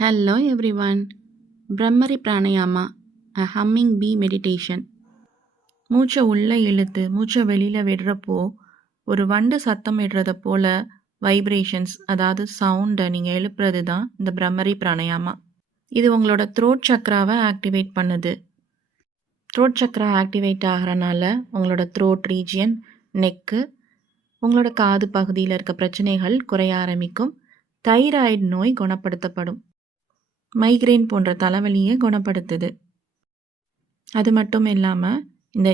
Hello everyone. Brahmari Pranayama, a humming bee meditation. மூச்சை உள்ளே இழுத்து மூச்சை வெளியில் விடுறப்போ ஒரு வண்டு சத்தம் இடுறத போல வைப்ரேஷன்ஸ், அதாவது சவுண்டை நீங்கள் எழுப்புறது தான் இந்த பிரம்மரி பிராணயாமா. இது உங்களோட த்ரோட் சக்ராவை ஆக்டிவேட் பண்ணுது. த்ரோட் சக்ரா ஆக்டிவேட் ஆகிறனால உங்களோட த்ரோட் ரீஜியன், நெக்கு, உங்களோட காது பகுதியில் இருக்க பிரச்சனைகள் குறைய ஆரம்பிக்கும். தைராய்டு நோய் குணப்படுத்தப்படும். மைக்ரேன் போன்ற தலைவலியை குணப்படுத்துது. அது மட்டும் இல்லாமல் இந்த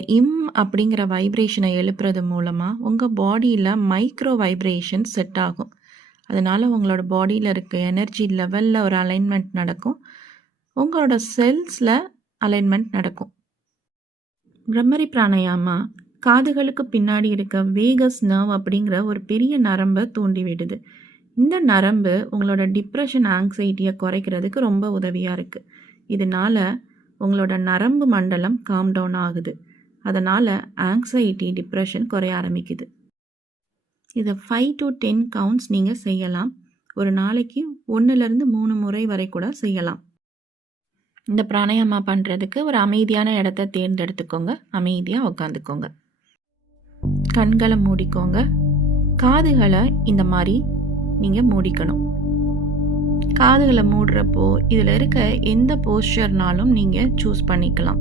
அப்படிங்கிற வைப்ரேஷனை எழுப்புறது மூலமாக உங்கள் பாடியில் மைக்ரோ வைப்ரேஷன் செட் ஆகும். அதனால் உங்களோட பாடியில் இருக்க எனர்ஜி லெவலில் ஒரு அலைன்மெண்ட் நடக்கும். உங்களோட செல்ஸில் அலைன்மெண்ட் நடக்கும். பிரம்மரி பிராணயாமா காதுகளுக்கு பின்னாடி இருக்க வேகஸ் நர்வ் அப்படிங்கிற ஒரு பெரிய நரம்பை தூண்டி விடுது. இந்த நரம்பு உங்களோட டிப்ரெஷன், ஆங்ஸைட்டியை குறைக்கிறதுக்கு ரொம்ப உதவியாக இருக்குது. இதனால் உங்களோட நரம்பு மண்டலம் காம் டவுன் ஆகுது. அதனால் ஆங்ஸைட்டி, டிப்ரெஷன் குறைய ஆரம்பிக்குது. இதை 5 to 10 கவுண்ட்ஸ் நீங்கள் செய்யலாம். ஒரு நாளைக்கு 1-3 முறை வரை கூட செய்யலாம். இந்த பிராணாயாமா பண்ணுறதுக்கு ஒரு அமைதியான இடத்த தேர்ந்தெடுத்துக்கோங்க. அமைதியாக உட்காந்துக்கோங்க. கண்களை மூடிக்கோங்க. காதுகளை இந்த மாதிரி நீங்கள் மூடிக்கணும். காதுகளை மூடுறப்போ இதில் இருக்க எந்த போஸ்டர்னாலும் நீங்கள் சூஸ் பண்ணிக்கலாம்.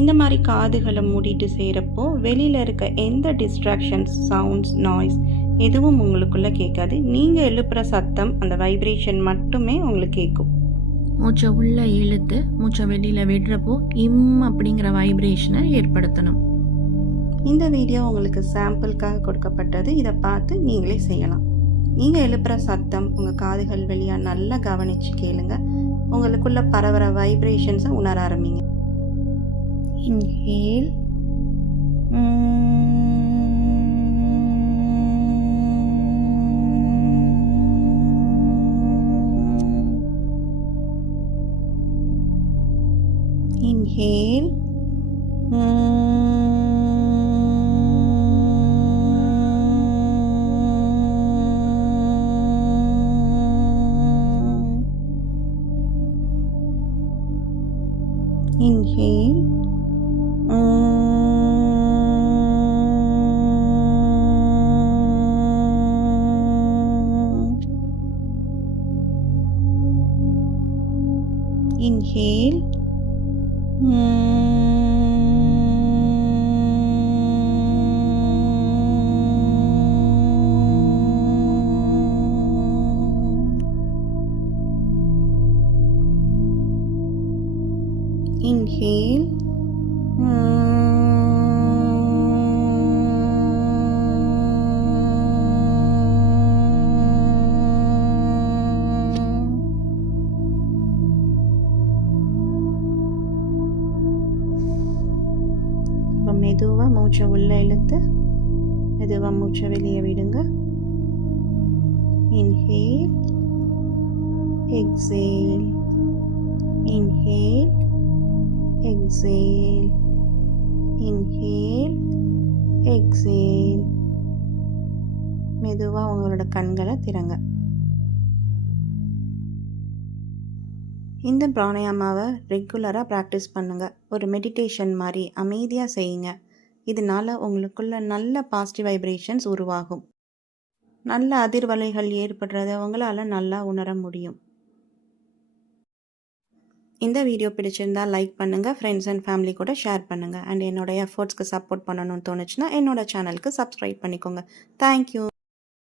இந்த மாதிரி காதுகளை மூடிட்டு செய்கிறப்போ வெளியில் இருக்க எந்த டிஸ்ட்ராக்ஷன்ஸ், சவுண்ட்ஸ், நாய்ஸ் எதுவும் உங்களுக்குள்ளே கேட்காது. நீங்கள் எழுப்புகிற சத்தம், அந்த வைப்ரேஷன் மட்டுமே உங்களுக்கு கேட்கும். மூச்சை உள்ளே இழுத்து மூச்சை வெளியில் விடுறப்போ அப்படிங்கிற வைப்ரேஷனை ஏற்படுத்தணும். இந்த வீடியோ உங்களுக்கு சாம்பிளுக்காக கொடுக்கப்பட்டது. இதை பார்த்து நீங்களே செய்யலாம். நீங்கள் எழுப்புகிற சத்தம் உங்கள் காதுகள் வழியாக நல்லா கவனித்து கேளுங்க. உங்களுக்குள்ள பரவற வைப்ரேஷன்ஸை உணர ஆரம்பிங்க. Inhale, inhale, inhale, inhale, inhale, மெதுவாக மூச்சை உள்ளே இழுத்து மெதுவாக மூச்சை வெளியே விடுங்க. Inhale, exhale, inhale, exhale, inhale, exhale. மெதுவாக உங்களோட கண்களை திறங்க. இந்த பிராணாயாமாவை ரெகுலராக ப்ராக்டிஸ் பண்ணுங்கள். ஒரு மெடிடேஷன் மாதிரி அமைதியாக செய்யுங்க. இதனால் உங்களுக்குள்ள நல்ல பாசிட்டிவ் வைப்ரேஷன்ஸ் உருவாகும். நல்ல அதிர்வலைகள் ஏற்படுறத உங்களால் நல்லா உணர முடியும். இந்த வீடியோ பிடிச்சிருந்தா லைக் பண்ணுங்கள், ஃப்ரெண்ட்ஸ் அண்ட் ஃபேமிலி கூட ஷேர் பண்ணுங்கள். அண்ட் என்னோட எஃபர்ட்ஸ்க்கு சப்போர்ட் பண்ணணும்னு தோணுச்சுன்னா என்னோட சேனலுக்கு சப்ஸ்கிரைப் பண்ணிக்கோங்க. தேங்க்யூ.